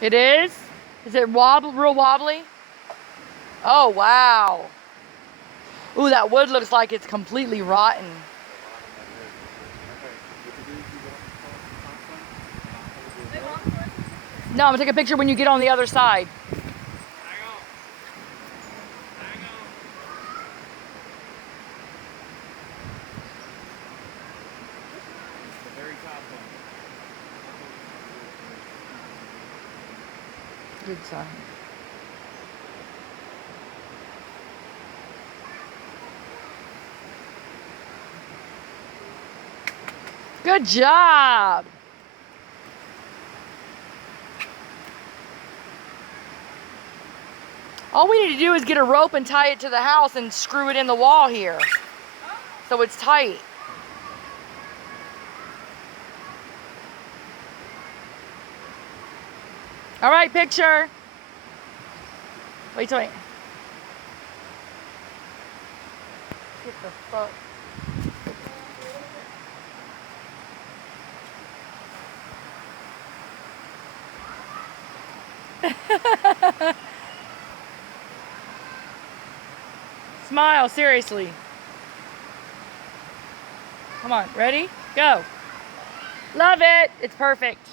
It is? Is it real wobbly? Oh, wow. Ooh, that wood looks like it's completely rotten. No, I'm gonna take a picture when you get on the other side. Good sign. Good job. All we need to do is get a rope and tie it to the house and screw it in the wall here. So it's tight. All right, picture. Wait, wait. Get the fuck. Smile, seriously. Come on, ready? Go. Love it. It's perfect.